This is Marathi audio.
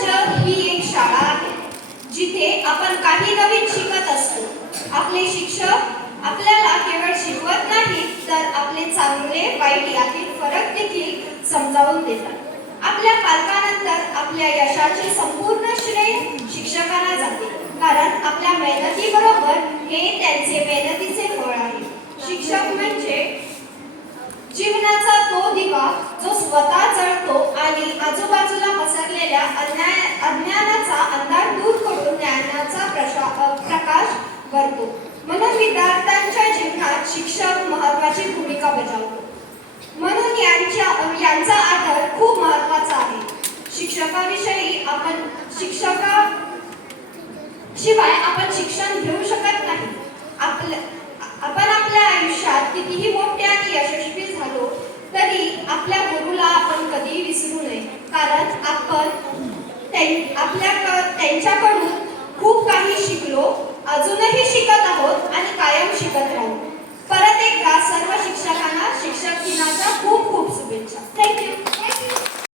जग ही एक शाळा आहे जिथे आपण काही नवीन शिकत असतो. आपले शिक्षक आपल्याला केवळ शिकवत नाहीत तर आपले चांगले वाईट यातील फरक देखील समजावून देतात. आपल्या पालकानंतर आपल्या यशाचे संपूर्ण श्रेय शिक्षकांना जाते, कारण आपल्या मेहनतीबरोबर हे त्यांचे मेहनतीचे फळ आहे. शिक्षक म्हणजे जीवनाचा तो दिवा जो स्वतः जळतो आणि आजूबाजूला पसरलेल्या अज्ञानाचा अंधार दूर करून ज्ञानाचा प्रकाश भरतो. म्हणून विद्यार्थ्यांच्या जीवनात शिक्षक महत्त्वाची भूमिका बजावतो. म्हणून यांचा आदर खूप महत्त्वाचा आहे. शिक्षकाविषयी शिवाय आपण शिक्षण घेऊ शकत नाही. आपण आपल्या आयुष्यात कितीही मोठे आणि यशस्वी झालो तरी आपल्या गुरुला आपण कधीही विसरू नये, कारण आपण त्यांच्याकडून खूप काही शिकलो, अजूनही शिकत आहोत आणि कायम शिकत राहू. परत एकदा सर्व शिक्षकांना शिक्षक दिनाच्या खूप खूप शुभेच्छा. थँक्यू.